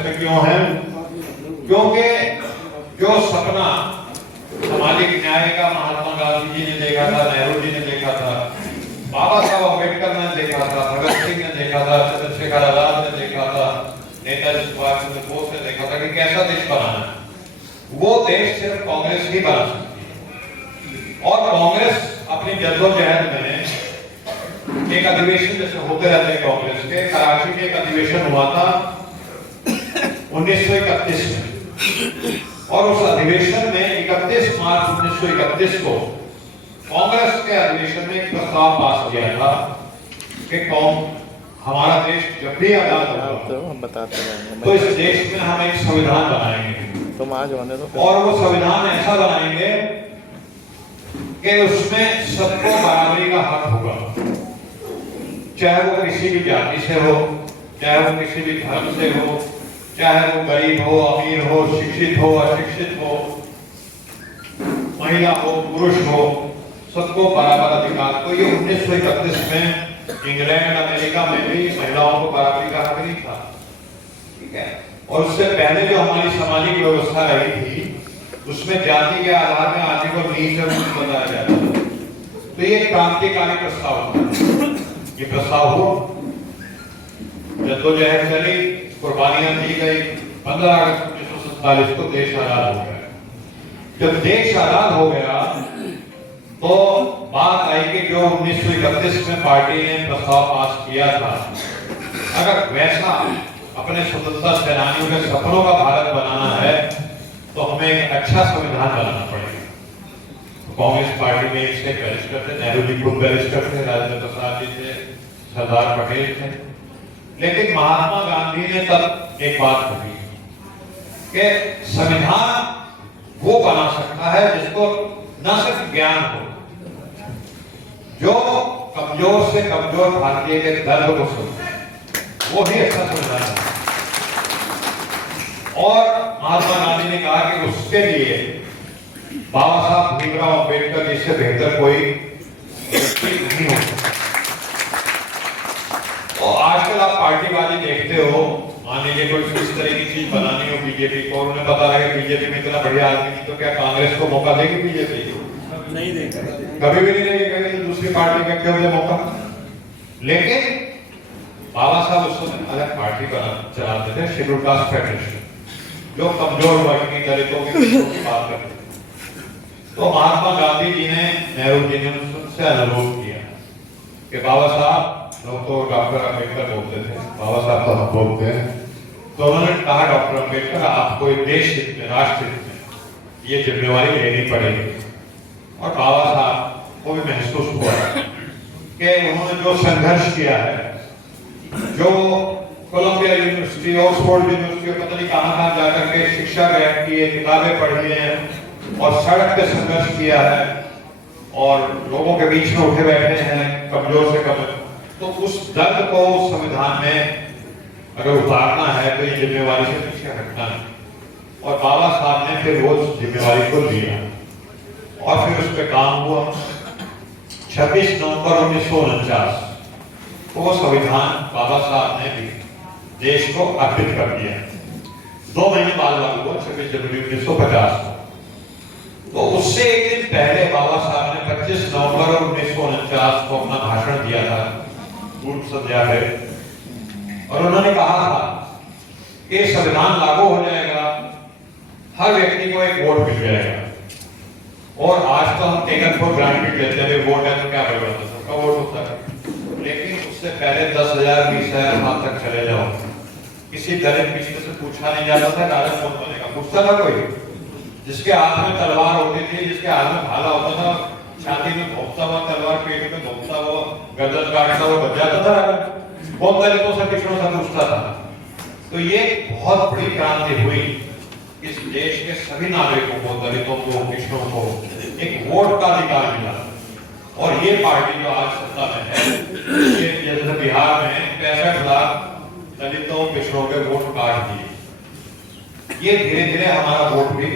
कांग्रेस में क्यों हैं? क्योंकि जो सपना सामाजिक न्याय का महात्मा गांधी जी ने देखा था, नेहरू जी ने देखा था, बाबा साहब अम्बेडकर ने देखा था, भगत सिंह ने देखा था, चंद्रशेखर आजाद ने देखा था, नेताजी सुभाष चंद्र बोस ने देखा था कि कैसा देश बनाना है, वो देश सिर्फ कांग्रेस ही बना सकती है। और कांग्रेस अपनी जद्दोजहद में एक अधिवेशन जैसे होते रहते हैं कांग्रेस के, कराची में एक अधिवेशन हुआ था 1931 में, और उस अधिवेशन में 31 मार्च 1931 को कांग्रेस के अधिवेशन में एक प्रस्ताव पास किया था कि हमारा देश जब भी आजाद होगा तो इस देश में हम एक संविधान बनाएंगे, तुम आज होने दो, और वो संविधान ऐसा बनाएंगे कि उसमें सबको बराबरी का हक होगा, चाहे वो किसी भी जाति से हो, चाहे वो किसी भी धर्म से हो, चाहे वो गरीब हो, अमीर हो, शिक्षित हो, अशिक्षित हो, महिला हो, पुरुष हो, सबको बराबर अधिकार। तो ये 1931 में इंग्लैंड अमेरिका में भी महिलाओं को बराबरी का हक नहीं था, ठीक है। और उससे पहले जो हमारी सामाजिक व्यवस्था रही थी उसमें जाति के आधार में आदमी को नीच और उच्च बताया जाता था। तो ये क्रांतिकारी प्रस्ताव था, ये प्रस्ताव हो, जद्दोजहद चली, कुर्बानियां दी गई, 15 अगस्त 1947 को देश आजाद हो गया। जब देश आजाद हो गया तो बात आई कि जो 1931 में पार्टी ने प्रस्ताव पास किया था, अगर वैसा अपने स्वतंत्रता सेनानियों के सपनों का भारत बनाना है तो हमें एक अच्छा संविधान बनाना पड़ेगा। तो कांग्रेस पार्टी में इसके बैरिस्टर थे, नेहरू जी खुद बैरिस्टर थे, राजेंद्र प्रसाद जी थे, सरदार पटेल थे, लेकिन महात्मा गांधी ने तब एक बात कही कि संविधान वो बना सकता है जिसको न सिर्फ ज्ञान हो, जो कमजोर से कमजोर भारतीय के दर्द को समझे, वो ही अच्छा संविधान है। और महात्मा गांधी ने कहा कि उसके लिए बाबा साहब भीमराव अम्बेडकर जी से बेहतर कोई व्यक्ति नहीं हो सकता। तो आजकल आप पार्टीबाजी देखते हो, मान लीजिए कोई इस तरह की चीज बनानी हो बीजेपी को, और उन्हें पता लगे बीजेपी में इतना बढ़िया आदमी नहीं, तो क्या कांग्रेस को मौका देगी बीजेपी? नहीं देगी, कभी भी नहीं देगी, कभी तो दूसरी पार्टी में क्यों दे मौका। लेकिन बाबा साहब उस समय अलग पार्टी चलाते थे, शेड्यूल कास्ट फेडरेशन, जो कमजोर वर्ग की दलितों की बात करते थे। तो महात्मा गांधी जी ने, नेहरू जी ने उनसे अनुरोध किया कि बाबा साहब, लोग तो डॉक्टर अम्बेडकर बोलते थे, बाबा साहब तो हम बोलते हैं, तो उन्होंने कहा डॉक्टर अम्बेडकर आपको देश हित में, राष्ट्र हित में ये जिम्मेवारी लेनी पड़ेगी। और बाबा साहब को भी महसूस हुआ कि उन्होंने जो संघर्ष किया है, जो कोलंबिया यूनिवर्सिटी, ऑक्सफोर्ड यूनिवर्सिटी, पता नहीं कहां जाकर के शिक्षा ग्रहण की है, किताबें पढ़ी हैं और सड़क पे संघर्ष किया है और लोगों के बीच में उठे बैठे हैं कमजोर से कमजोर, तो उस दर्द को संविधान में अगर उतारना है तो ये जिम्मेवारी से पीछे हटना है। और बाबा साहब ने फिर वो जिम्मेवारी को लिया और फिर उस पर काम हुआ। 26 नवंबर 1949 वो संविधान बाबा साहब ने भी देश को अर्पित कर दिया। 2 महीने बाद लागू हुआ, 26 जनवरी 1950 को। तो उससे एक दिन पहले बाबा साहब ने 25 नवंबर 1949 को अपना भाषण दिया था पूर्व संध्या में, और उन्होंने कहा था कि संविधान लागू हो जाएगा, हर व्यक्ति को एक वोट मिल जाएगा। और आज तो हम टेकन फॉर ग्रांटेड लेते हैं, वोट है तो क्या बड़ा सबका वोट होता है, लेकिन उससे पहले 10,000 20,000 साल तक चले जाओ, किसी दलित किसी से पूछा नहीं जाता था राजा कौन बनेगा, पूछता था कोई? जिसके हाथ में तलवार होती थी, जिसके हाथ में भाला होता था, छाती में घोंपता हुआ तलवार, पेट में घोंपता हुआ, गर्दन काटता हुआ बच जाता था राजा। कौन दलितों से पिछड़ों से पूछता था। तो ये बहुत बड़ी क्रांति हुई, इस देश के सभी नागरिकों को, दलितों को, पिछड़ों को एक वोट का अधिकार मिला। और ये पार्टी जो आज सत्ता में है, ये जैसे बिहार में 65 लाख दलितों, पिछड़ों के वोट काट दिए। ये धीरे धीरे हमारा वोट भी